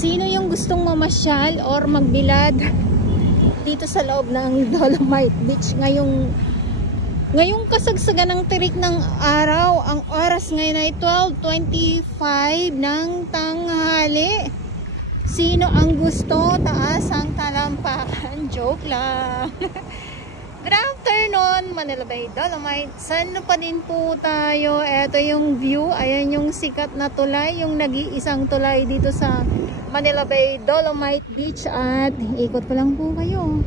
Sino yung gustong mamasyal or magbilad dito sa loob ng Dolomite Beach ngayong kasagsagan ng tirik ng araw? Ang oras ngayon ay 12:25 ng tanghali. Sino ang gusto? Taas ang talampakan. Joke lang. Good afternoon, Manila Bay Dolomite. Saan pa din po tayo? Ito yung view. Ayan yung sikat na tulay, yung nag-iisang tulay dito sa Manila Bay Dolomite Beach. At ikot ko lang po kayo.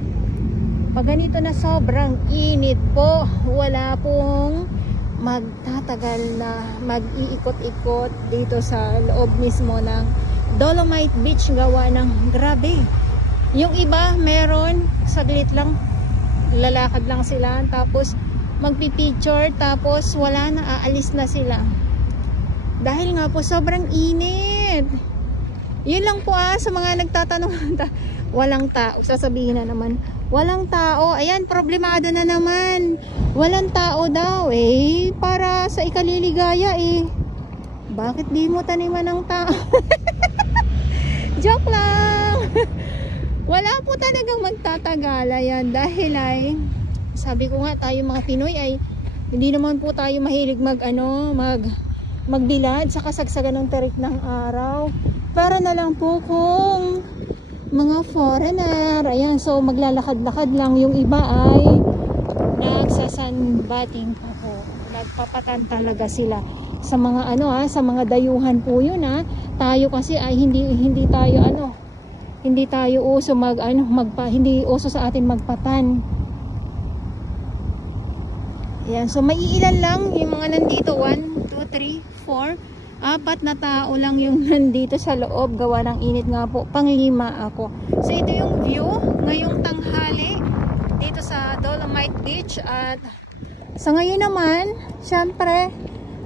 Pag ganito na sobrang init po, wala pong magtatagal na mag-iikot-ikot dito sa loob mismo ng Dolomite Beach. Gawa ng grabe. Yung iba meron saglit lang, lalakad lang sila, tapos magpipicture, tapos wala na, aalis na sila dahil nga po sobrang init. Yun lang po sa mga nagtatanong. Walang tao, sasabihin na naman walang tao. Ayan, problemado na naman, walang tao daw para sa ikaliligaya bakit di mo taniman ng tao? Joke lang. Wala po talagang magtatagala yan dahil sabi ko nga, tayo mga Pinoy hindi naman po tayo mahilig magbilad sa kasagsagan ng terik ng araw. Para na lang po kung mga foreigner, ayan, so maglalakad-lakad lang. Yung iba ay nagsasunbathing pa po, nagpapatan talaga sila sa mga sa mga dayuhan po yun. Tayo kasi ay hindi tayo hindi tayo uso hindi uso sa atin magpatan. Ayan, so may ilan lang yung mga nandito. 1, 2, 3, 4, 4 na tao lang yung nandito sa loob. Gawa ng init nga po, pang-5 ako. So ito yung view ngayong tanghali dito sa Dolomite Beach. At sa ngayon naman, syempre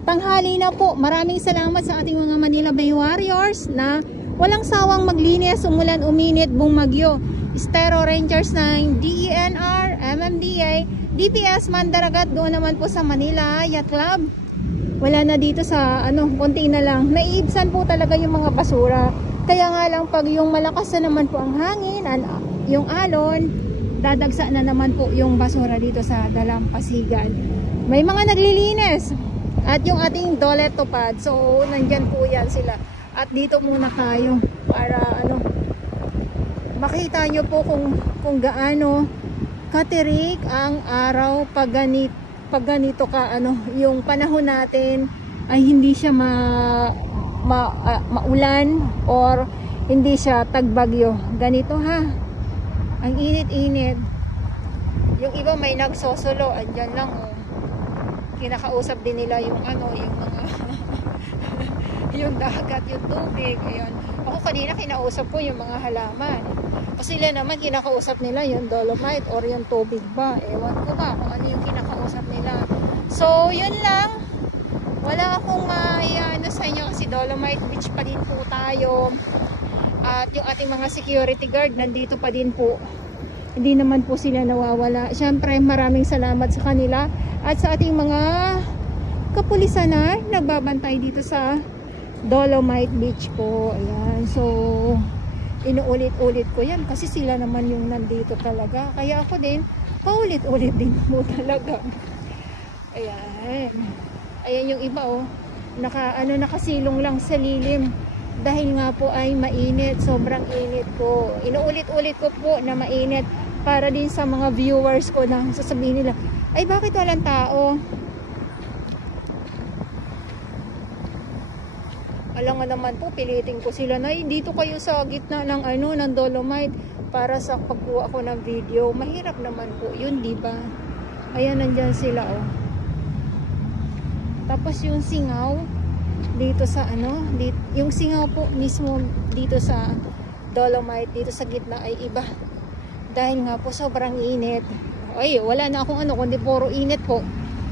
tanghali na po. Maraming salamat sa ating mga Manila Bay Warriors na walang sawang maglinis, umulan, uminit, bumagyo. Estero Rangers ng DENR, MMDA, DPS Mandaragat, doon naman po sa Manila Yacht Club. Wala na dito sa konti na lang. Naiibsan po talaga yung mga basura. Kaya nga lang pag yung malakas na naman po ang hangin, yung alon, dadagsa na naman po yung basura dito sa Dalampasigan. May mga naglilinis. At yung ating Doleto pad, so nandyan po yan sila. At dito muna tayo para makita nyo po kung gaano katirik ang araw pag ganito yung panahon natin ay hindi siya maulan or hindi siya tagbagyo. Ganito ang init-init. Yung iba may nagsosolo, andyan lang kinakausap din nila yung yung mga yung dagat, yung tubig. Ayun. Ako kanina kinausap ko yung mga halaman. O sila naman kinakausap nila yung Dolomite or yung tubig ba. Ewan ko ba kung ano yung kinakausap nila. So, yun lang. Wala akong sa inyo kasi Dolomite Beach pa din po tayo. At yung ating mga security guard nandito pa din po. Hindi naman po sila nawawala. Siyempre, maraming salamat sa kanila at sa ating mga kapulisan na nagbabantay dito sa Dolomite Beach po. Ayan, so inuulit-ulit ko yan kasi sila naman yung nandito talaga. Kaya ako din, paulit-ulit din mo talaga. Ayan. Ayan yung iba nakasilong lang sa lilim. Dahil nga po ay mainit, sobrang init po. Inuulit-ulit ko po na mainit para din sa mga viewers ko na sasabihin nila, ay bakit walang tao? Alam nga naman po, pilitin ko sila na dito kayo sa gitna ng ng Dolomite para sa pagkuha ko ng video. Mahirap naman po yun, di ba? Ayan, nandyan sila Tapos yung singaw dito sa yung singaw po mismo dito sa Dolomite, dito sa gitna ay iba. Dahil nga po sobrang init. Ay, wala na akong kundi puro init po.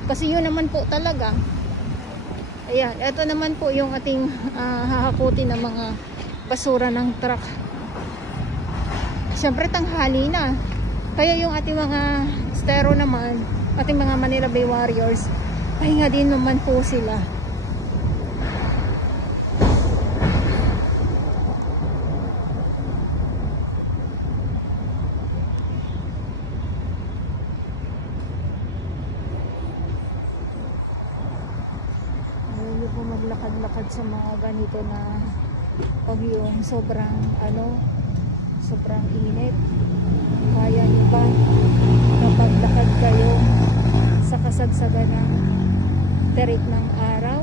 Kasi yun naman po talaga. Ayan, ito naman po yung ating hahakutin ng mga basura ng truck. Siyempre tanghali na. Kaya yung ating mga estero naman, ating mga Manila Bay Warriors, pahinga din naman po sila. dito na pag yung sobrang sobrang init, kaya nyo ba mapaglakad kayo sa kasagsagan ng terik ng araw?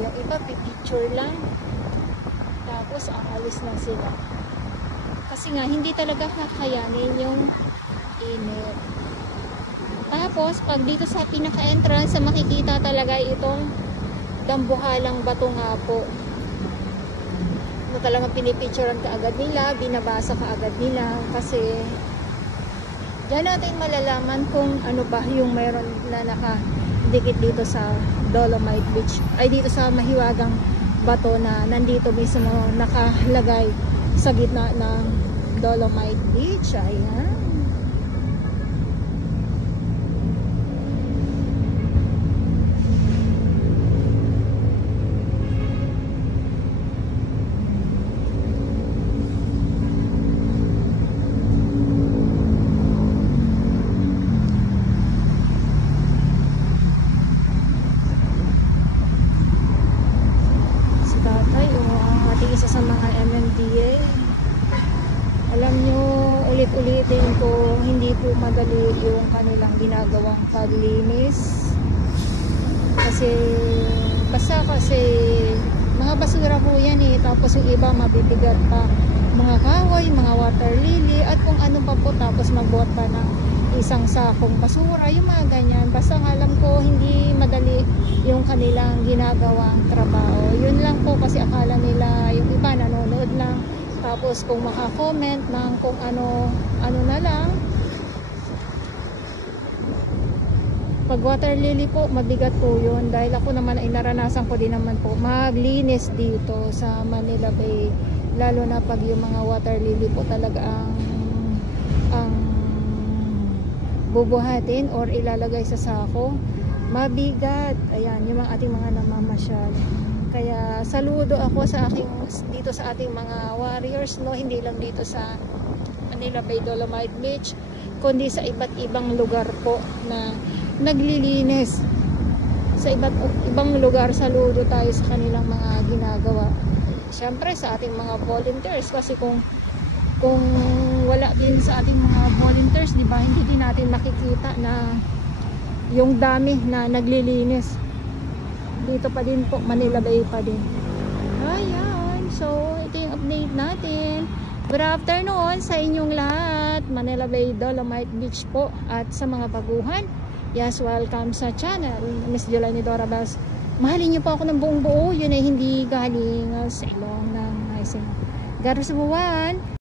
Yung iba pipicture lang tapos aalis na sila kasi nga hindi talaga kakayanin yung init. Tapos pag dito sa pinaka-entrance makikita talaga itong dambuhalang bato nga po na talagang pinipicturean ka agad nila, binabasa ka agad nila kasi diyan natin malalaman kung ano ba yung mayroon na nakadikit dito sa Dolomite Beach, ay dito sa mahiwagang bato na nandito mismo nakalagay sa gitna ng Dolomite Beach. Ayan. Isa sa mga MMDA, alam nyo, ulit-ulitin ko, hindi po madali yung kanilang ginagawang paglinis kasi mga basura po yan tapos yung iba mabibigat pa, mga kahoy, mga water lily at kung ano pa po, tapos magbuhat pa ng isang sakong basura, yung mga ganyan. Basta alam ko hindi madali yung kanilang ginagawang trabaho. Yun lang po kasi akala nila yung iba nanonood lang tapos kung maka-comment ng kung ano na lang. Pag water lily po mabigat po yun dahil ako naman ay naranasan ko din naman po maglinis dito sa Manila Bay, lalo na pag yung mga water lily po talaga ang bubuhatin or ilalagay sa sako, mabigat. Ayan, yung mga ating mga namamasyal. Kaya saludo ako dito sa ating mga warriors, no, hindi lang dito sa Manila Bay Dolomite Beach, kundi sa iba't ibang lugar po na naglilinis. Sa iba't ibang lugar, saludo tayo sa kanilang mga ginagawa. Siyempre sa ating mga volunteers kasi kung wala din sa ating mga volunteers, di ba, hindi din natin makikita na yung dami na naglilinis. Dito pa din po, Manila Bay pa din. Ayan, so ito yung update natin. Good afternoon sa inyong lahat, Manila Bay Dolomite Beach po, at sa mga baguhan, yes, welcome sa channel Miss Jelani Dorabas. Mahalin niyo po ako ng buong buo, yun ay hindi galing sa ilong ng isang. God sa buwan.